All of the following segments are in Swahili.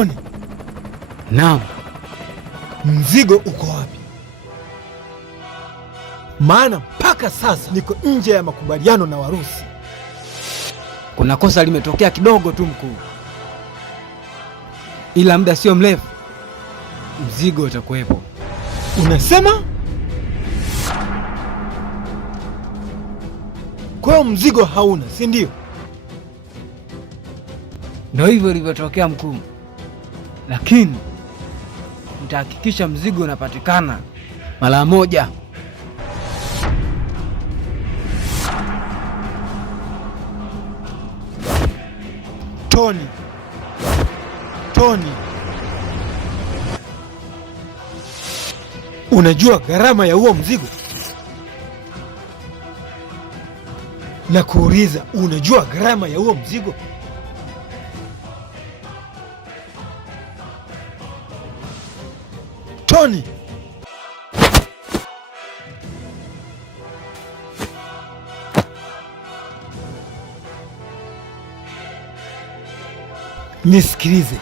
Tony. Naam. Mzigo uko wapi? Maana mpaka sasa niko nje ya makubaliano na Warusi. Kuna kosa limetokea kidogo tu mkuu, ila muda sio mrefu mzigo utakuwepo. Unasema? Kwa hiyo mzigo hauna, si ndio? Ndio hivyo ilivyotokea mkuu, lakini nitahakikisha mzigo unapatikana mara moja. Tony, unajua gharama ya huo mzigo? Na kuuliza, unajua gharama ya huo mzigo? Tony! Nisikilize.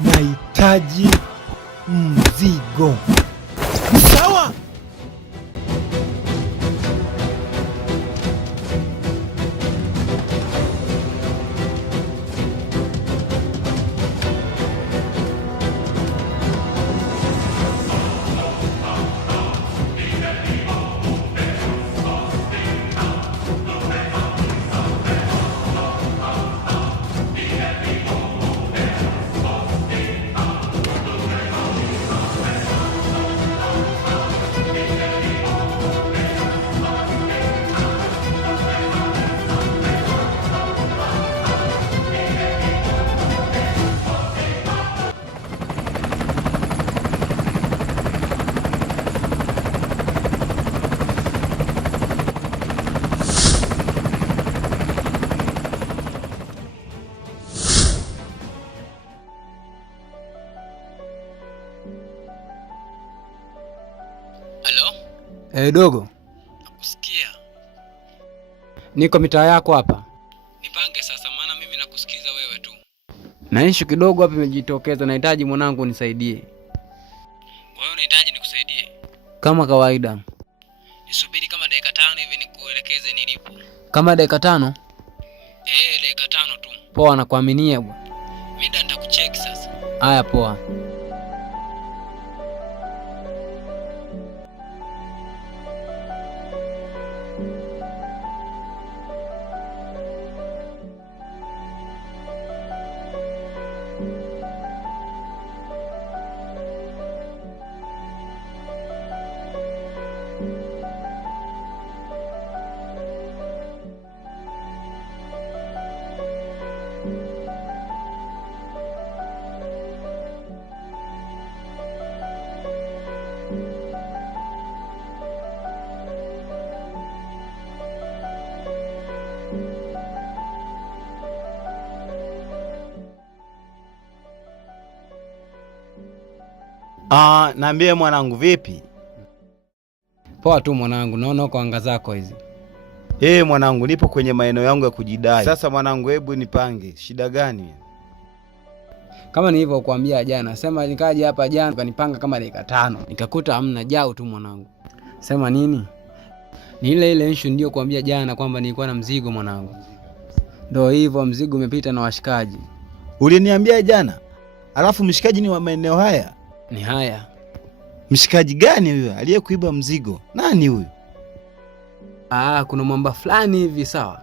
Nahitaji mzigo. Sawa? Dogo. Nakusikia. Niko mitaa yako hapa. Nipange sasa, maana mimi nakusikiza wewe tu. Na issue kidogo hapa imejitokeza, nahitaji mwanangu unisaidie. Kwa hiyo unahitaji nikusaidie? Kama kawaida. Nisubiri kama dakika 5 hivi nikuelekeze nilipo. Kama dakika 5? Dakika 5 tu. Poa, nakuaminia bwana. Mimi nitakucheck sasa. Haya, poa. Naambie mwanangu, vipi? Poa tu mwanangu, naona uko anga zako hizi. Mwanangu, nipo kwenye maeneo yangu ya kujidai. Sasa mwanangu, hebu nipange, shida gani? Kama nilivyokuambia jana, sema nikaje hapa jana ukanipanga kama dakika 5. Nikakuta hamna, jao tu mwanangu. Sema nini? Ni ile issue ndio kuambia jana kwamba nilikuwa na mzigo mwanangu. Ndio hivyo, mzigo umepita na washikaji. Uliniambia jana. Alafu mshikaji ni wa maeneo haya? Ni haya. Mshikaji gani huyo aliyekuiba mzigo? Nani huyo? Kuna mwamba fulani hivi, sawa?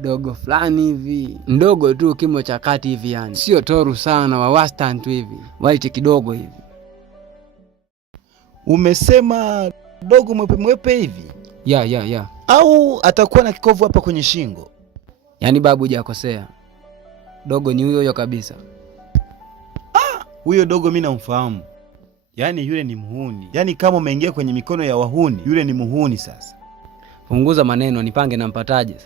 Dogo fulani hivi. Ndogo tu, kimo cha kati hivi yani. Sio toru sana, wa wastani tu hivi. White kidogo hivi. Umesema dogo mwepe hivi? Ya. Au atakuwa na kikovu hapa kwenye shingo? Yaani babu hujakosea. Dogo ni huyo kabisa. Huyo dogo mimi namfahamu. Yaani yule ni muhuni. Yaani kama umeingia kwenye mikono ya wahuni, yule ni muhuni sasa. Punguza maneno, nipange nampataje.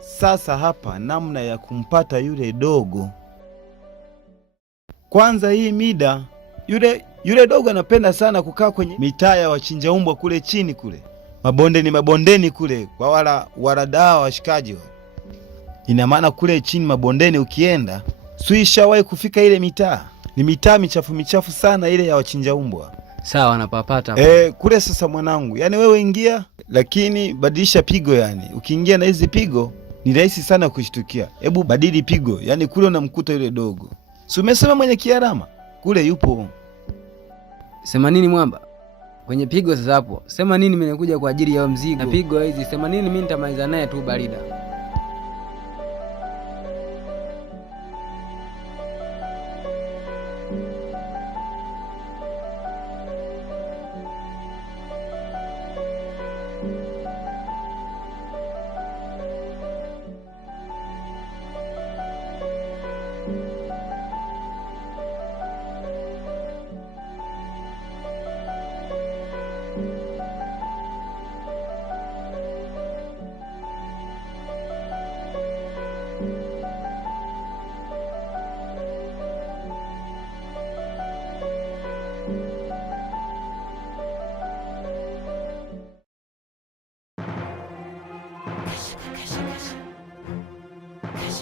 Sasa hapa namna ya kumpata yule dogo. Kwanza hii mida, yule dogo anapenda sana kukaa kwenye mitaa ya wachinja umbwa kule chini kule. Mabondeni kule, kwa wala waradawa washikaji. Ina maana kule chini mabondeni ukienda, suishawahi kufika ile mitaa. Ni mitaa michafu michafu sana ile ya wachinja umbwa. Sawa, napapata. Kule sasa mwanangu, yani wewe ingia, lakini badilisha pigo yani. Ukiingia na hizi pigo ni rahisi sana kushtukia. Hebu badili pigo, yani kule unamkuta yule dogo. Si umesema mwenye kiarama? Kule yupo. Sema nini mwamba? Kwenye pigo sasa hapo. Sema nini, mimi nimekuja kwa ajili ya mzigo. Na pigo hizi, sema nini, mimi nitamaliza naye tu barida.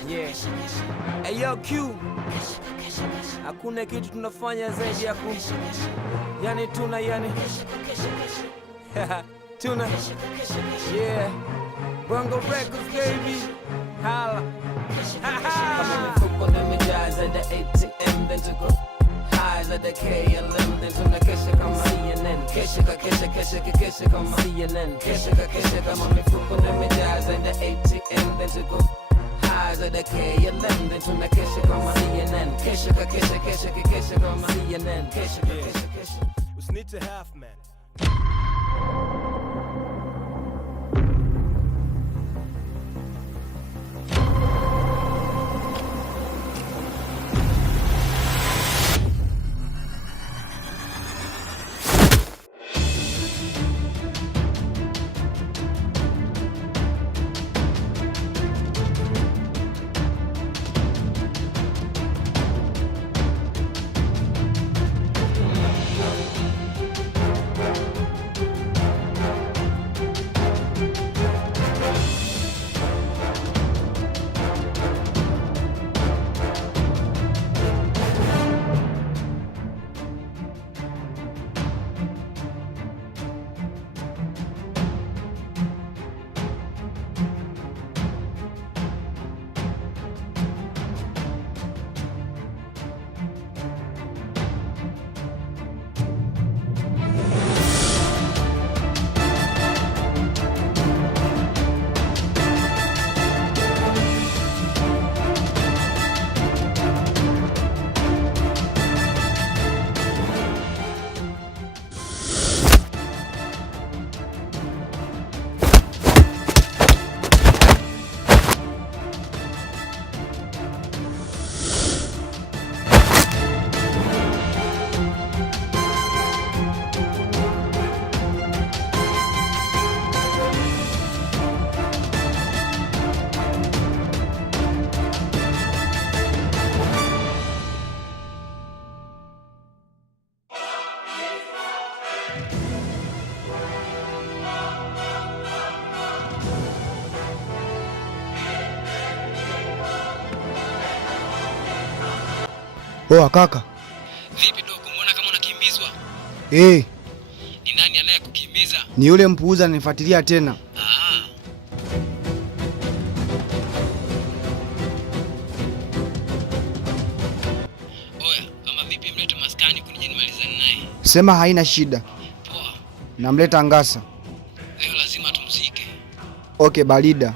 Yeah. Hey yo Q, hakuna kitu tunafanya zaidi ya yani tuna tuna yeah, Bongo Records baby, hala kama mifuko nimejaza the ATM then tuko highs at the KLM then tunakesha kama CNN, kesha kama CNN, kesha kama mifuko nimejaza the ATM then tuko highs at the KLM then tunakesha kama CNN, kesha kama CNN, kesha usinite half man. Oa kaka. Vipi dogo, mbona kama unakimbizwa? Ni nani anayekukimbiza? Ni yule mpuuza ananifuatilia tena. Oya, kama vipi mlete maskani kunije nimalizane naye. Sema haina shida. Poa. Namleta Ngasa. Leo lazima tumzike. Okay, barida.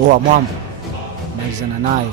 Oa mwambo, malizana naye.